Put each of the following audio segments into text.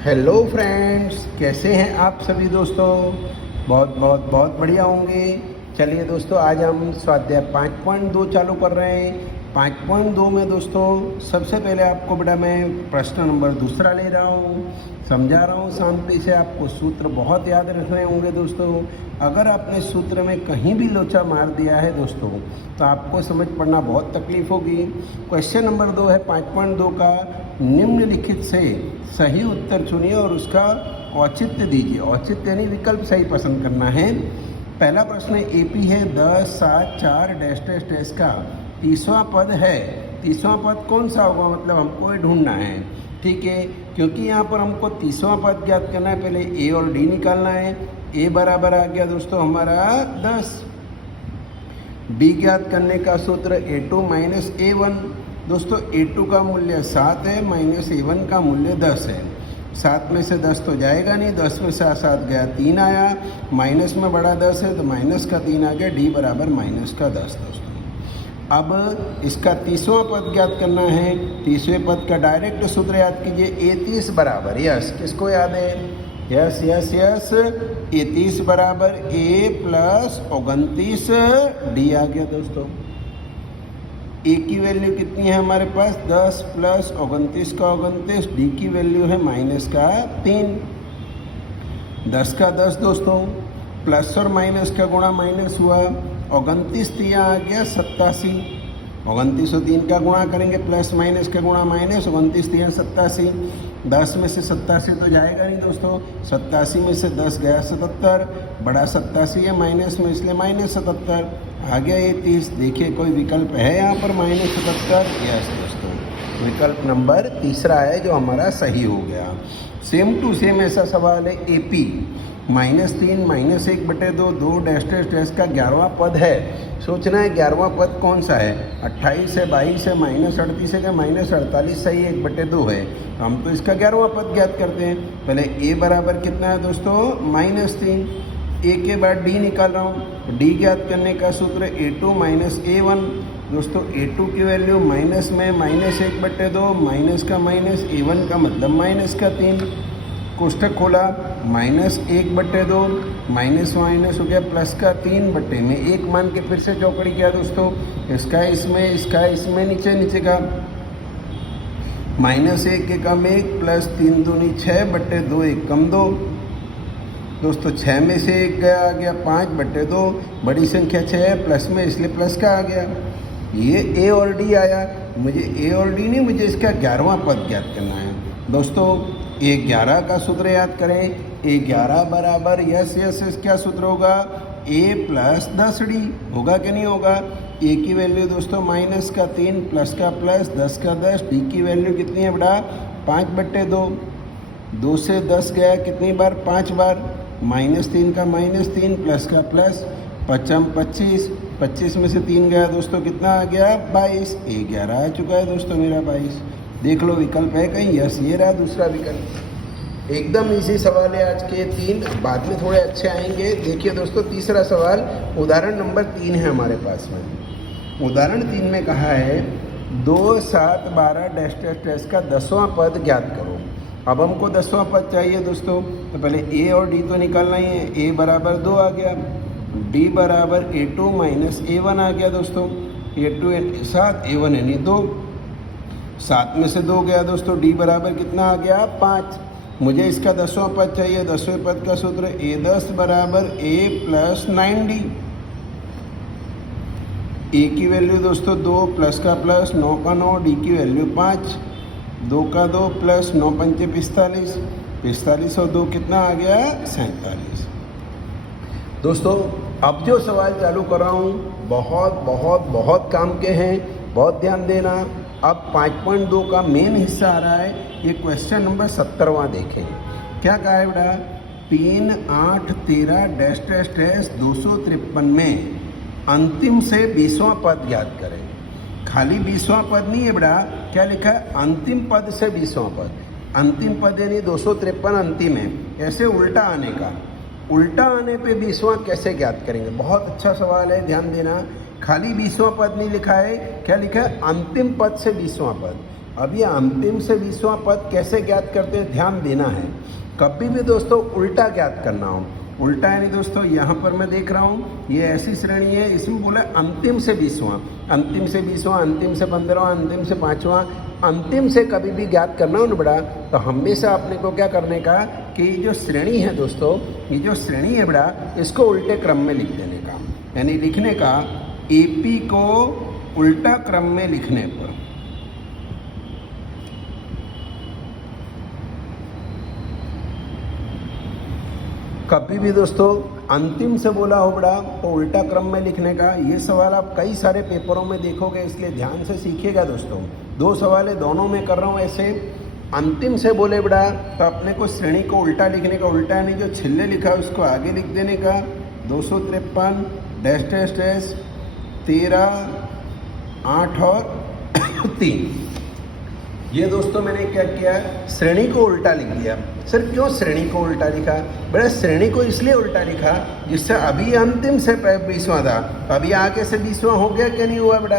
Hello friends, कैसे हैं आप सभी दोस्तों। बहुत बहुत बहुत बढ़िया होंगे। चलिए दोस्तों, आज हम स्वाध्याय 5.2 चालू कर रहे हैं। 5.2 में दोस्तों सबसे पहले आपको बेटा मैं प्रश्न नंबर दूसरा ले रहा हूँ, समझा रहा हूँ शांति से। आपको सूत्र बहुत याद रखने होंगे दोस्तों। अगर आपने सूत्र में कहीं भी लोचा मार दिया है दोस्तों तो आपको समझ पड़ना बहुत तकलीफ होगी। क्वेश्चन नंबर 2 है 5.2 का, निम्नलिखित से सही उत्तर चुनिए और उसका औचित्य दीजिए। औचित्य यानी विकल्प सही पसंद करना है। पहला प्रश्न एपी है 10, 7, 4 डैश डैश डैश का 30वां पद है। 30वां पद कौन सा होगा, मतलब हमको ये ढूंढना है। ठीक है, क्योंकि यहाँ पर हमको 30वां पद ज्ञात करना है, पहले ए और डी निकालना है। ए बराबर आ गया दोस्तों हमारा 10। डी ज्ञात करने का सूत्र A2 माइनस A1। दोस्तों A2 का मूल्य 7 है, माइनस A1 का मूल्य 10 है। 7 में से 10 तो जाएगा नहीं, 10 में से 7 गया, 3 आया। माइनस में बड़ा 10 है तो माइनस का 3 आ गया। डी बराबर माइनस का 10 दोस्तों। अब इसका 30वां पद ज्ञात करना है। 30वें पद का डायरेक्ट सूत्र याद कीजिए। A30 बराबर, यस किसको याद है, यस यस यस, A30 बराबर A प्लस 29 डी आ गया दोस्तों। ए की वैल्यू कितनी है हमारे पास, 10 प्लस 29 का 29। डी की वैल्यू है माइनस का 3। 10 का 10 दोस्तों, प्लस और माइनस का गुणा माइनस हुआ। 29 दिया आ गया 87। 29 और 3 का गुणा करेंगे, प्लस माइनस का गुणा माइनस। 29 दिया 87। 10 में से 87 तो जाएगा नहीं दोस्तों। 87 में से 10 गया 77, बड़ा 87 है माइनस में, इसलिए माइनस 77 आ गया। ये 30। देखिए कोई विकल्प है यहाँ पर माइनस 77, यस दोस्तों, विकल्प नंबर तीसरा है जो हमारा सही हो गया। सेम टू सेम ऐसा सवाल है एपी -3 -1/2 2 डैश डैश डैश का 11वां पद है। सोचना है 11वां पद कौन सा है, 28 है, 22 है, -38 है, -48 सही 1/2 है। हम तो इसका 11वां पद ज्ञात करते हैं। पहले ए बराबर कितना है दोस्तों, -3। ए के बाद डी निकाल रहा हूँ। डी ज्ञात करने का सूत्र A2 माइनस A1। दोस्तों A2 की वैल्यू माइनस में -1/2, माइनस का माइनस, A1 का मतलब माइनस का 3। कोष्ठक खोला, -1/2, माइनस माइनस हो गया प्लस का 3 में 1 मान के फिर से चौकड़ी किया दोस्तों। इसका इसमें नीचे नीचे का -1 के कम 1 प्लस 3 दूनी 6/2 1 कम 2। दोस्तों 6 में से 1 गया आ गया 5/2। बड़ी संख्या 6 है, प्लस में इसलिए प्लस का आ गया। ये ए और डी आया। मुझे ए और डी नहीं, मुझे इसका 11वां पद ज्ञात करना है दोस्तों। A11 का सूत्र याद करें। A11 बराबर यस यस यस, क्या सूत्र होगा, A प्लस 10D होगा कि नहीं होगा। A की वैल्यू दोस्तों माइनस का 3 प्लस का प्लस 10 का 10। D की वैल्यू कितनी है बड़ा, 5/2। 2 से 10 गया कितनी बार, 5 बार। -3 का -3 प्लस का प्लस, 5 25। 25 में से 3 गया दोस्तों, कितना आ गया 22। A11 आ चुका है दोस्तों मेरा 22। देख लो विकल्प है कहीं, यस ये रहा दूसरा विकल्प। एकदम इजी सवाल है आज के 3, बाद में थोड़े अच्छे आएंगे। देखिए दोस्तों तीसरा सवाल, उदाहरण नंबर 3 है हमारे पास में। उदाहरण 3 में कहा है 2, 7, 12 डैश डैश डैश का 10वां पद ज्ञात करो। अब हमको 10वां पद चाहिए दोस्तों, तो पहले ए और डी तो निकालना ही है। ए बराबर 2 आ गया, डी बराबर A2 माइनस A1 आ गया दोस्तों। A2 यानी 7, A1 यानी 2। 7 में से 2 गया दोस्तों, डी बराबर कितना आ गया 5। मुझे इसका 10वां पद चाहिए। 10वें पद का सूत्र A10 बराबर A प्लस 9D। ए की वैल्यू दोस्तों 2 प्लस का प्लस 9 का 9। डी की वैल्यू 5, 2 का 2 प्लस 9 पंचे 45। 45 और 2 कितना आ गया 47। दोस्तों अब जो सवाल चालू कर रहा हूँ बहुत बहुत बहुत काम के हैं, बहुत ध्यान देना। अब 5.2 का मेन हिस्सा आ रहा है। ये क्वेश्चन नंबर 17वां देखें। क्या कहा है बेटा, 3, 8, 13 डैश डैश डैश 253 में अंतिम से 20वां पद ज्ञात करें। खाली 20वां पद नहीं है बेटा, क्या लिखा है, अंतिम पद से 20वां पद। अंतिम पद यानी 253 अंतिम है, ऐसे उल्टा आने का। उल्टा आने पे 20वां कैसे ज्ञात करेंगे, बहुत अच्छा सवाल है, ध्यान देना। खाली 20वां पद नहीं लिखा है, क्या लिखा है, अंतिम पद से 20वां पद। अब ये अंतिम से 20वां पद कैसे ज्ञात करते हैं, ध्यान देना है। कभी भी दोस्तों उल्टा ज्ञात करना हो, उल्टा यानी दोस्तों यहाँ पर मैं देख रहा हूँ ये ऐसी श्रेणी है, इसमें बोला अंतिम से 20वां, अंतिम से 20वां, अंतिम से 15वां, अंतिम से 5वां, अंतिम से कभी भी ज्ञात करना हो ना बड़ा, तो हमेशा अपने को क्या करने का कि जो श्रेणी है दोस्तों, ये जो श्रेणी है बड़ा, इसको उल्टे क्रम में लिख देने का, यानी लिखने का AP को उल्टा क्रम में लिखने पर कभी भी दोस्तों अंतिम से बोला हो बड़ा तो उल्टा क्रम में लिखने का। ये सवाल आप कई सारे पेपरों में देखोगे, इसलिए ध्यान से सीखिएगा दोस्तों। 2 सवाल है, दोनों में कर रहा हूँ ऐसे। अंतिम से बोले बड़ा तो अपने को श्रेणी को उल्टा लिखने का, उल्टा यानी जो छिल्ले लिखा है उसको आगे लिख देने का। 253 डैश डैश डैश 13 8 और 3। ये दोस्तों मैंने क्या किया, श्रेणी को उल्टा लिख दिया। सर क्यों श्रेणी को उल्टा लिखा? बड़ा श्रेणी को इसलिए उल्टा लिखा जिससे अभी अंतिम से 20वां था, तो अभी आगे से 20वां हो गया क्या नहीं हुआ बड़ा?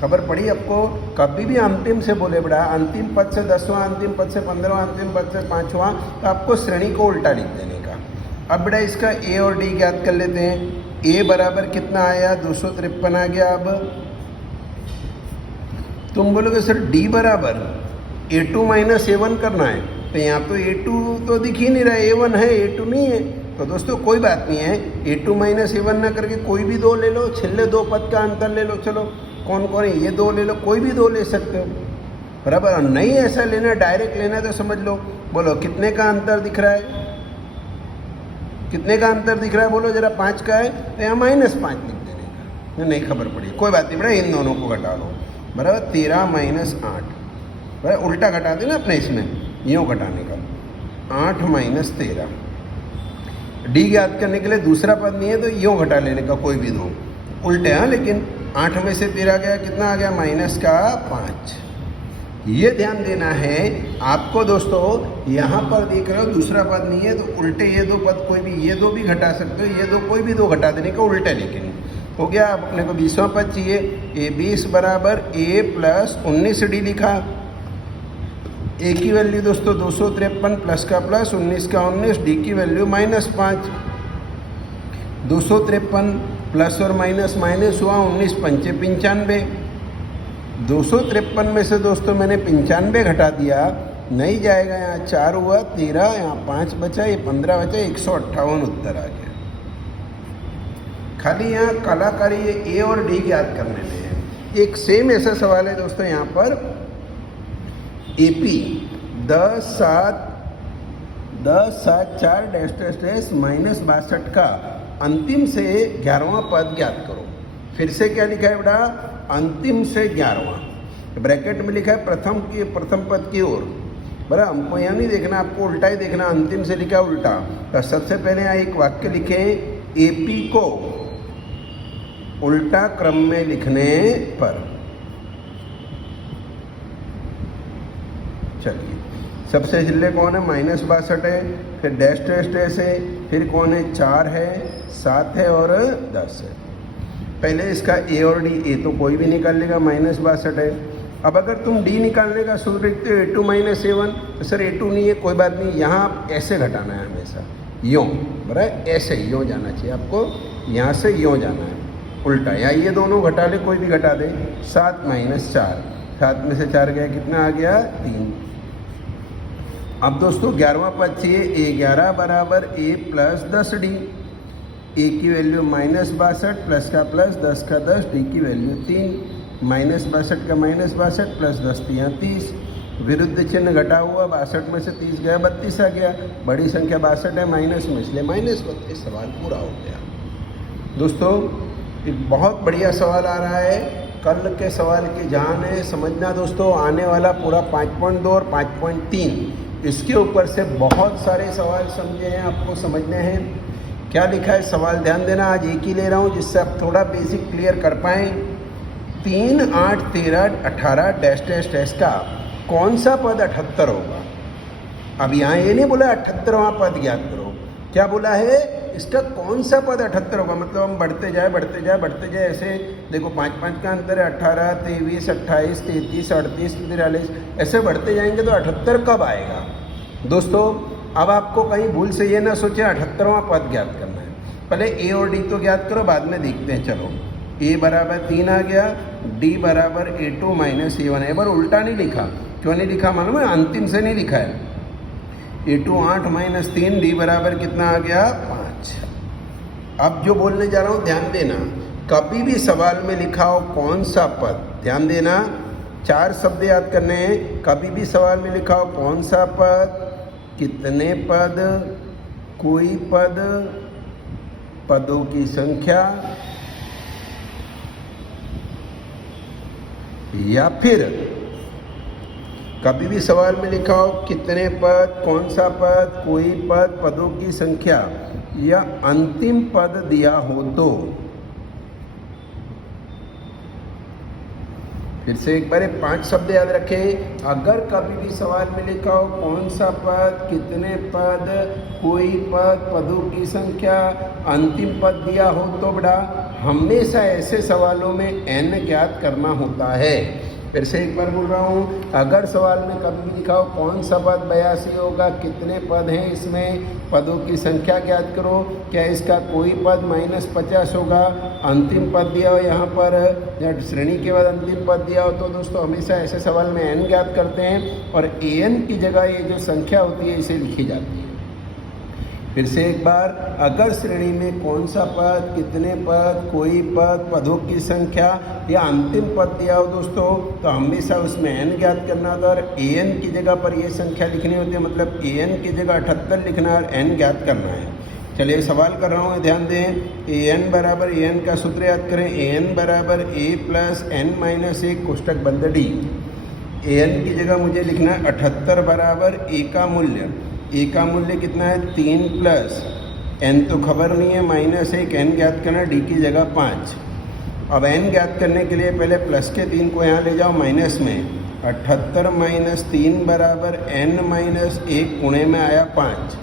खबर पड़ी आपको? कभी भी अंतिम से बोले बड़ा, अंतिम पद से 10वां, अंतिम पद से 15वां, अंतिम पद से 5वां, तो आपको श्रेणी को उल्टा लिख देने का। अब बड़ा इसका A और D ज्ञात कर लेते हैं। A बराबर कितना आया, 253 आ गया। अब तुम बोलोगे सर D बराबर A2 माइनस A1 करना है, तो यहाँ तो A2 तो दिख ही नहीं रहा है, A1 है, A2 नहीं है। तो दोस्तों कोई बात नहीं है, A2 माइनस A1 ना करके कोई भी 2 ले लो, छिल्ले 2 पद का अंतर ले लो। चलो कौन कौन है, ये 2 ले लो, कोई भी 2 ले सकते हो, बराबर। और नहीं ऐसा लेना, डायरेक्ट लेना है तो समझ लो। बोलो कितने का अंतर दिख रहा है, कितने का अंतर दिख रहा है बोलो जरा? 5 का है, तो यहाँ -5 लिख देने का। नहीं खबर पड़ी, कोई बात नहीं बेटा, इन दोनों को घटा लो, बराबर। 13 माइनस 8, बराबर। उल्टा घटा देना अपने, इसमें यूँ घटाने का, 8 माइनस 13। D ज्ञात करने के लिए दूसरा पद नहीं है तो यूँ घटा लेने का, कोई भी 2 उल्टे। हाँ, लेकिन 8 में से 13 गया, कितना आ गया, -5। ये ध्यान देना है आपको दोस्तों। यहाँ पर देख रहे हो दूसरा पद नहीं है तो उल्टे ये 2 पद, कोई भी ये 2 भी घटा सकते हो, ये 2 कोई भी 2 घटा देने का, उल्टे। लेकिन हो गया। अब अपने को 20वां पद चाहिए। A20 बराबर A प्लस 19D लिखा। A की वैल्यू दोस्तों 253 प्लस का प्लस 19 का 19, D की वैल्यू -5। 253 प्लस और माइनस माइनस हुआ, 19 पंचे 95। 253 में से दोस्तों मैंने 95 घटा दिया, नहीं जाएगा, यहाँ 4 हुआ, 13, यहाँ 5 बचा, ये 15 बचा, 158 उत्तर आ गया। खाली यहाँ कलाकारी ये A और D ज्ञात करने में है। एक सेम ऐसा सवाल है दोस्तों यहाँ पर, AP 10 7 4 डैश डैश डैश -62 का अंतिम से 11वां पद ज्ञात करो। फिर से क्या लिखा है बेटा, अंतिम से 11वां, ब्रैकेट में लिखा है प्रथम पद की ओर, बराबर। हमको यहाँ नहीं देखना, आपको उल्टा ही देखना, अंतिम से लिखा उल्टा। तो सबसे पहले यहाँ एक वाक्य लिखे, AP को उल्टा क्रम में लिखने पर। चलिए, सबसे छिल्ले कौन है, -62 है, फिर डैश डैश डैश है, फिर कौन है, 4 है, 7 है और 10 है। पहले इसका A और D, A तो कोई भी निकाल लेगा, -62 है। अब अगर तुम D निकालने का सूत्र लिखते हो A2 माइनस A1, तो सर A2 नहीं है, कोई बात नहीं, यहाँ आप ऐसे घटाना है हमेशा, यूँ, बराबर, ऐसे यूँ जाना चाहिए आपको, यहाँ से यूँ जाना है उल्टा, या ये दोनों घटा ले, कोई भी घटा दे। 7 माइनस 4, 7 में से 4 गया, कितना आ गया, 3। अब दोस्तों 11वां पद चाहिए। A11 बराबर A प्लस 10D। A की वैल्यू -62 प्लस का प्लस 10 का 10, D की वैल्यू 3, -62 का -62 प्लस 10 यहाँ 30, विरुद्ध चिन्ह घटा हुआ, 62 में से 30 गया, 32 आ गया। बड़ी संख्या 62 है, माइनस में, इसलिए -32। सवाल पूरा हो गया। दोस्तों एक बहुत बढ़िया सवाल आ रहा है, कल के सवाल की जान है, समझना दोस्तों। आने वाला पूरा 5.2 और 5.3, इसके ऊपर से बहुत सारे सवाल समझे हैं, आपको समझने हैं। क्या लिखा है सवाल, ध्यान देना। आज एक ही ले रहा हूँ जिससे आप थोड़ा बेसिक क्लियर कर पाएँ। 3 8 13 18 डैश डैश डैश का कौन सा पद 78 होगा? अब यहाँ ये नहीं बोला 78वां पद ज्ञात करो, क्या बोला है, इसका कौन सा पद 78 होगा। मतलब हम बढ़ते जाए ऐसे देखो 5 का अंतर है, 18, 23, 28, 33, 38, 43, ऐसे बढ़ते जाएंगे तो 78 कब आएगा। दोस्तों अब आपको कहीं भूल से ये ना सोचे 78वां पद ज्ञात करना है। पहले ए और डी तो ज्ञात करो, बाद में देखते हैं। चलो ए बराबर 3 आ गया, डी बराबर A2 माइनस A1 है। बार उल्टा नहीं लिखा, क्यों नहीं लिखा मालूम है, अंतिम से नहीं लिखा है। A2 8 माइनस 3, डी बराबर कितना आ गया 5। अब जो बोलने जा रहा हूँ ध्यान देना, कभी भी सवाल में लिखा हो कौन सा पद, ध्यान देना 4 शब्द याद करने हैं। कभी भी सवाल में लिखा हो कौन सा पद, कितने पद, कोई पद, पदों की संख्या, या फिर कभी भी सवाल में लिखा हो कितने पद, कौन सा पद, कोई पद, पदों की संख्या या अंतिम पद दिया हो तो, फिर से एक बार 5 शब्द याद रखें। अगर कभी भी सवाल में लिखा हो कौन सा पद, कितने पद, कोई पद, पदों की संख्या, अंतिम पद दिया हो तो बेटा हमेशा ऐसे सवालों में n ज्ञात करना होता है। फिर से एक बार बोल रहा हूँ, अगर सवाल में कभी भी लिखा हो कौन सा पद 82 होगा, कितने पद हैं इसमें, पदों की संख्या ज्ञात करो, क्या इसका कोई पद -50 होगा, अंतिम पद दिया हो यहाँ पर या श्रेणी के बाद अंतिम पद दिया हो, तो दोस्तों हमेशा ऐसे सवाल में n ज्ञात करते हैं और an की जगह ये जो संख्या होती है इसे लिखी जाती है। फिर से एक बार, अगर श्रेणी में कौन सा पद, कितने पद, कोई पद, पदों की संख्या या अंतिम पद दिया हो दोस्तों, तो हमेशा उसमें n ज्ञात करना होता है और an की जगह पर ये संख्या लिखनी होती है। मतलब an की जगह 78 लिखना है और n ज्ञात करना है। चलिए सवाल कर रहा हूँ, ध्यान दें। an बराबर an का सूत्र याद करें, an बराबर a प्लस n माइनस 1 कोष्टक बंद डी। an की जगह मुझे लिखना है 78 बराबर a का मूल्य, ए का मूल्य कितना है 3 प्लस n तो खबर नहीं है -1, n ज्ञात करना, डी की जगह 5। अब n ज्ञात करने के लिए पहले प्लस के 3 को यहाँ ले जाओ माइनस में, 78 माइनस 3 बराबर n माइनस 1 गुणे में आया 5।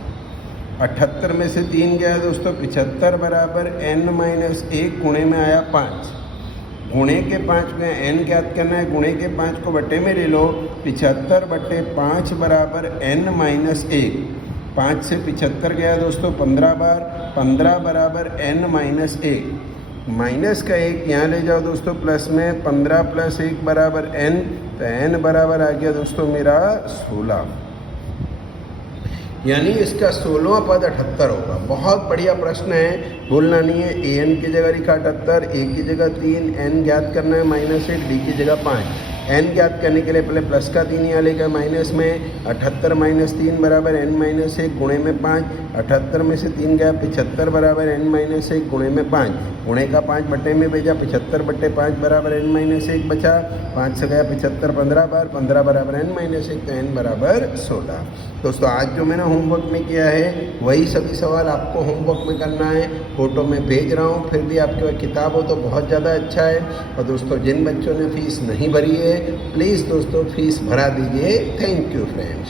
78 में से 3 गया दोस्तों 75 बराबर n माइनस 1 गुणे में आया 5। गुणे के 5 में n ज्ञात करना है, गुणे के 5 को बट्टे में ले लो, 75 बट्टे 5 बराबर n माइनस 1। 5 से 75 गया दोस्तों 15 बार, 15 बराबर n माइनस 1। माइनस का 1 यहाँ ले जाओ दोस्तों प्लस में, 15 प्लस 1 बराबर n, तो n बराबर आ गया दोस्तों मेरा 16। यानी इसका 16वां पद 78 होगा। बहुत बढ़िया प्रश्न है, भूलना नहीं है। an की जगह लिखा 78, a की जगह 3, n ज्ञात करना है -1, डी की जगह 5। n ज्ञात करने के लिए पहले प्लस का 3 यहाँ लेगा माइनस में, 78 माइनस 3 बराबर n माइनस 1 गुणे में 5। 78 में से 3 गया 75 बराबर n माइनस 1 गुणे में 5। गुणे का 5 बट्टे में भेजा, 75 बट्टे 5 बराबर n माइनस 1 बचा। 5 से गया 75 15 बार, 15 बराबर n माइनस 1, तो n बराबर 16। दोस्तों आज जो मैंने होमवर्क में किया है वही सभी सवाल आपको होमवर्क में करना है। फोटो में भेज रहा हूँ, फिर भी आपके पास किताब हो तो बहुत ज़्यादा अच्छा है। और दोस्तों जिन बच्चों ने फीस नहीं भरी है प्लीज़ दोस्तों फीस भरा दीजिए। Thank you friends.